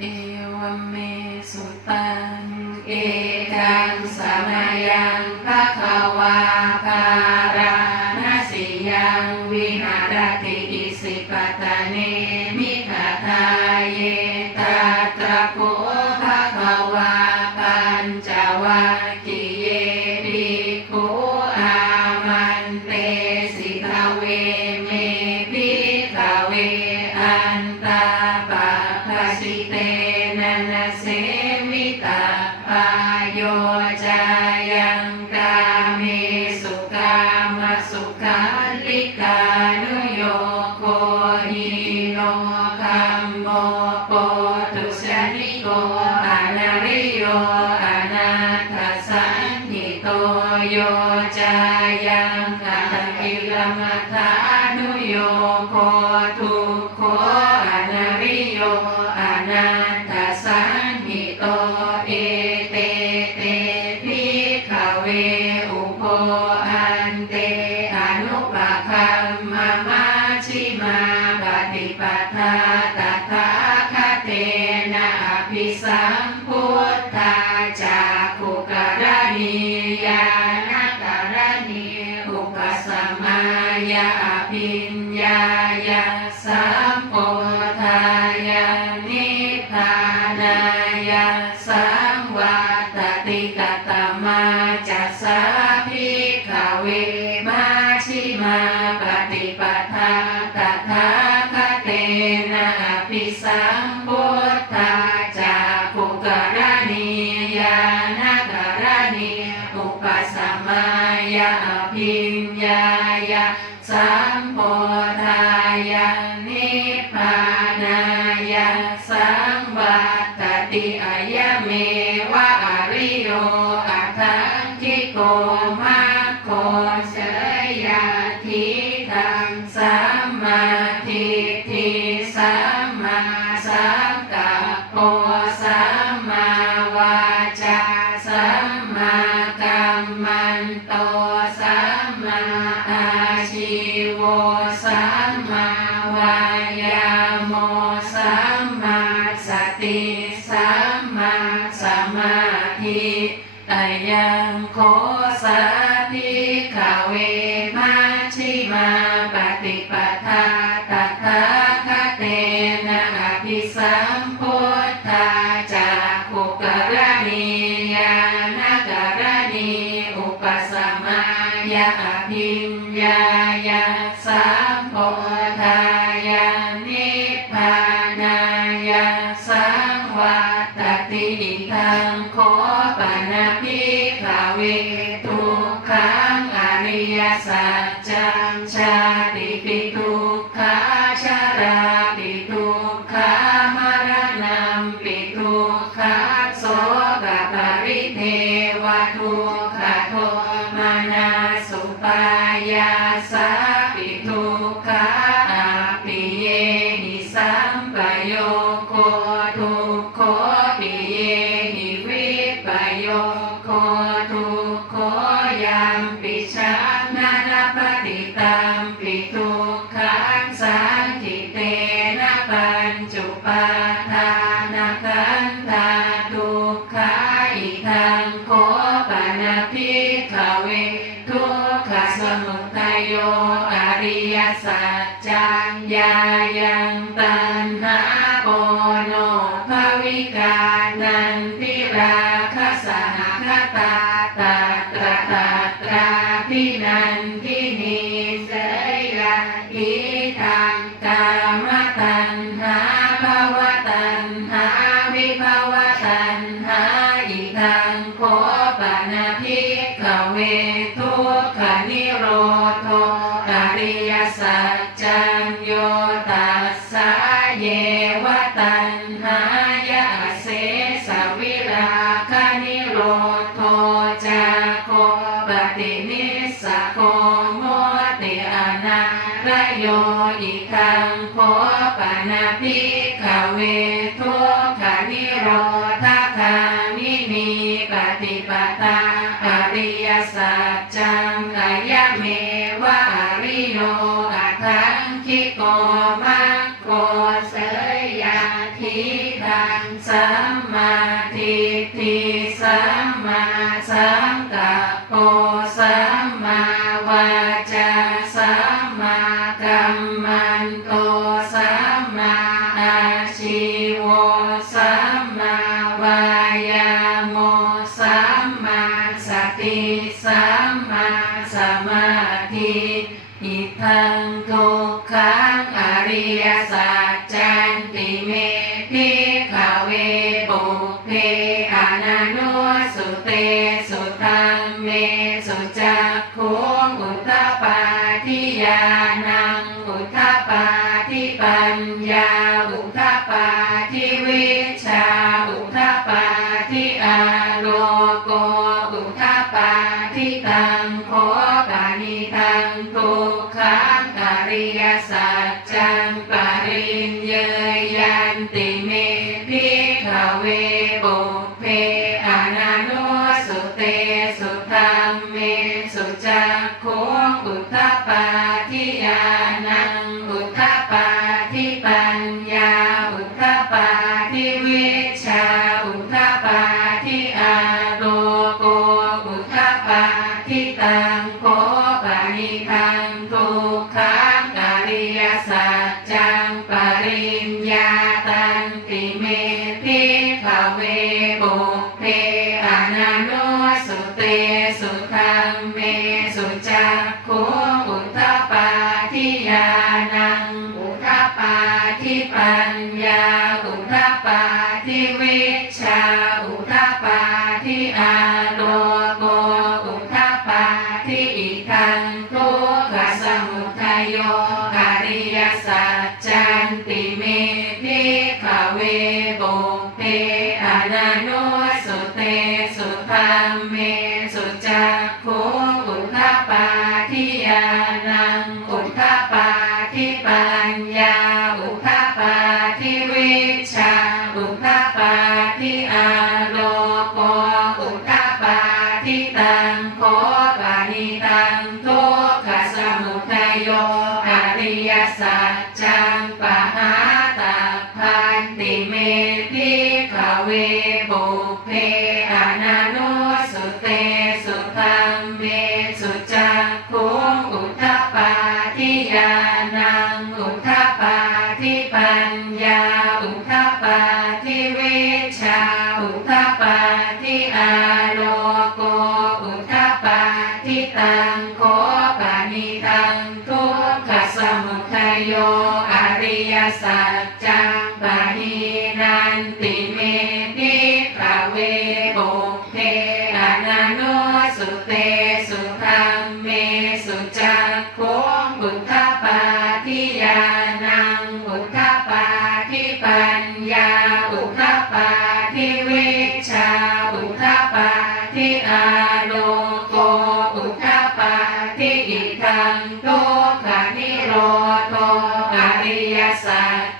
เอวเมสุตัง เอกังสามายัง Georgia. backpack. กาสได้ Lord. ยังสังวัตติธรรมโค Pecado. ติปตา มาธิอิทังค gente เตสุขังเม กิจทังโตกนิโรโตอริยสัจ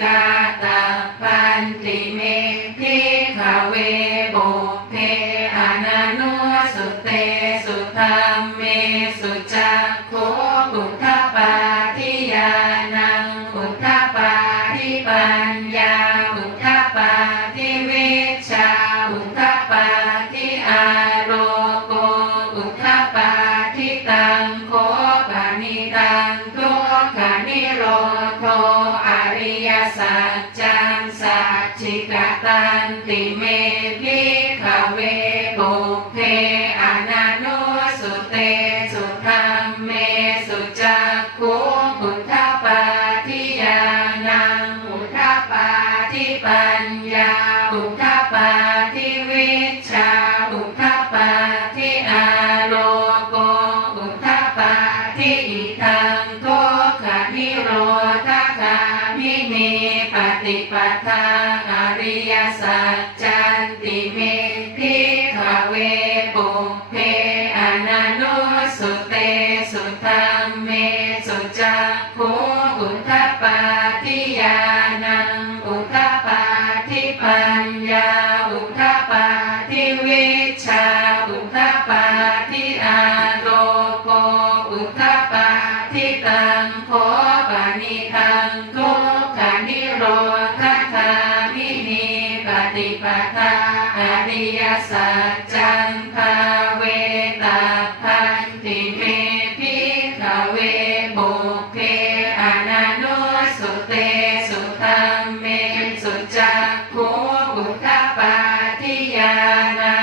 กาตาปันติเมทิภเว Om โคขุทัปปา Yeah.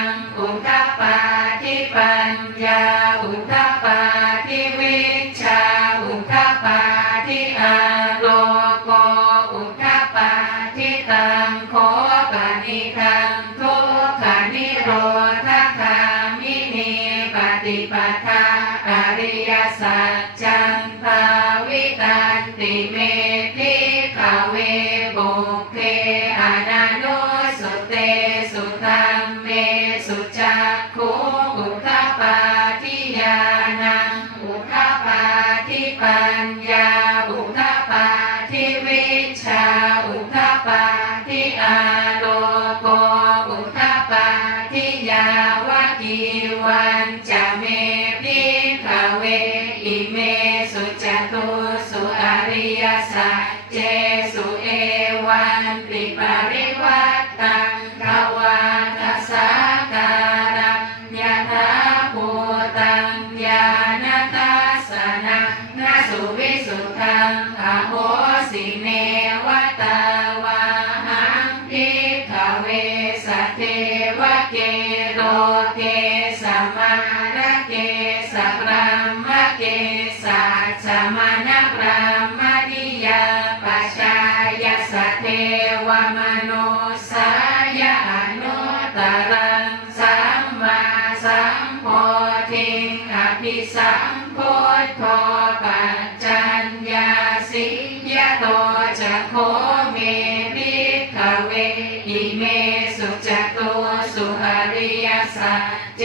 เจ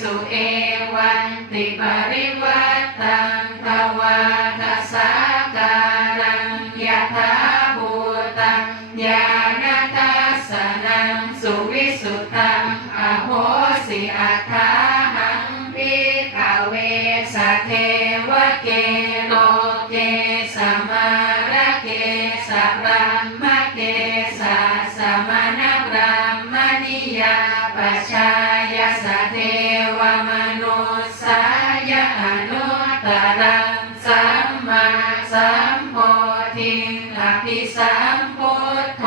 สุเอวันติปริวัตตังทวาทัสสะการังยะถาบุตังญาณทัสสนังสุวิสุตังอโหสิอัตถา สัมโพธิหลักที่สามพุทโ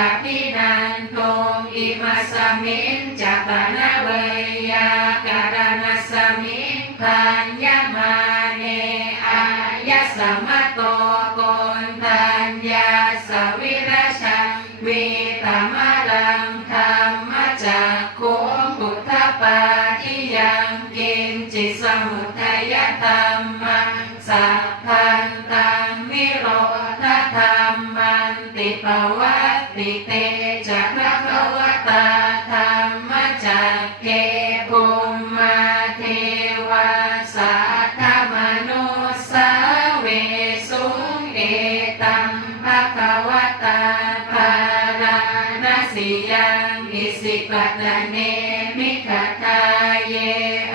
กับพินันโทอิมาสมิงจัปนาเวยาการนาสมิงพันยมาเนอายะสมะโตโกนัญญาสวิราชังวิตมารังธรรมจักขุปุทธปาทิยังกินจิตสมุทัยธรรมัสัพพันตังนิโรธธรรมันติปวา ติเตจะพระภวตาธรรมจักเกภูมาเทวสัทมนุสเวสุเอตัมภะคะวตาภาลานสิยังอิสิปัตเนมิขะทาเย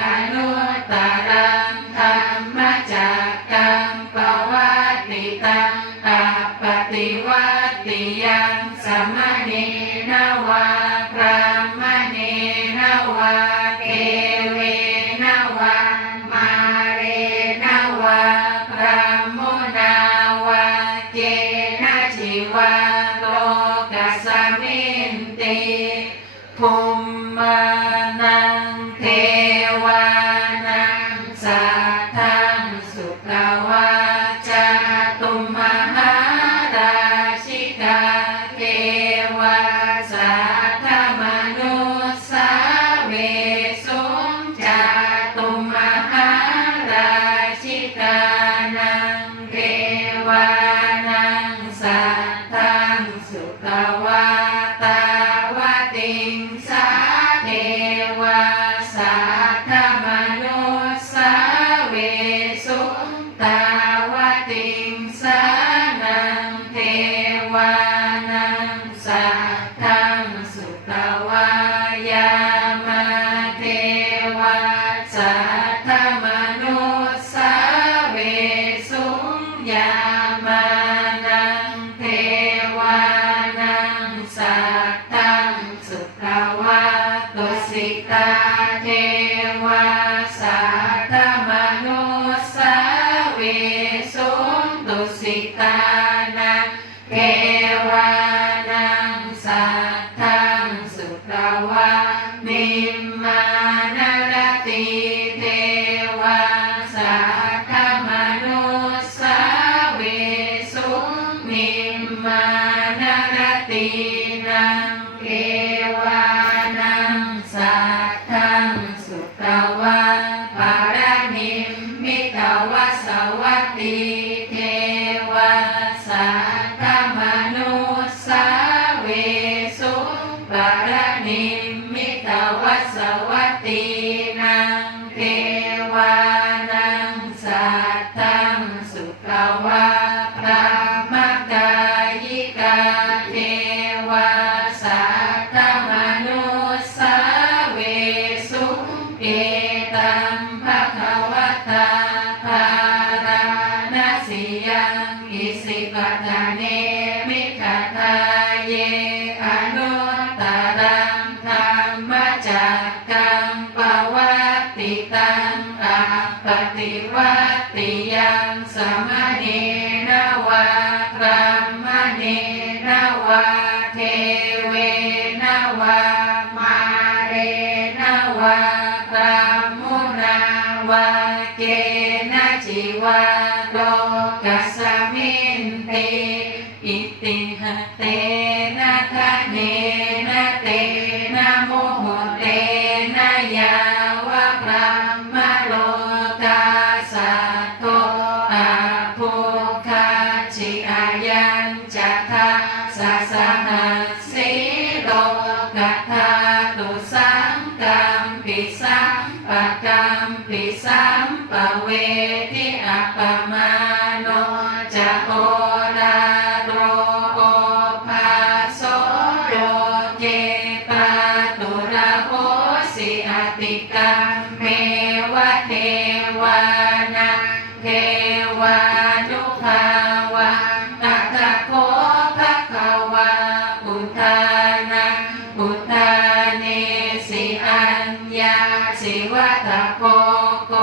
อนุตตรังธรรม मणिणवा Lusitana, que. นิมิตวัสวัตติ วัตติยังสมเนนวะพรามเนนวะเทเวนวะมาเรนวะพรามุนาวะเกณจิวะโลกัสมินตอิติหเต สหัสสีโลกธาตุสังกรมปิสัมปกรรมปิสัมปเวทิอัปมา วะตะโกโก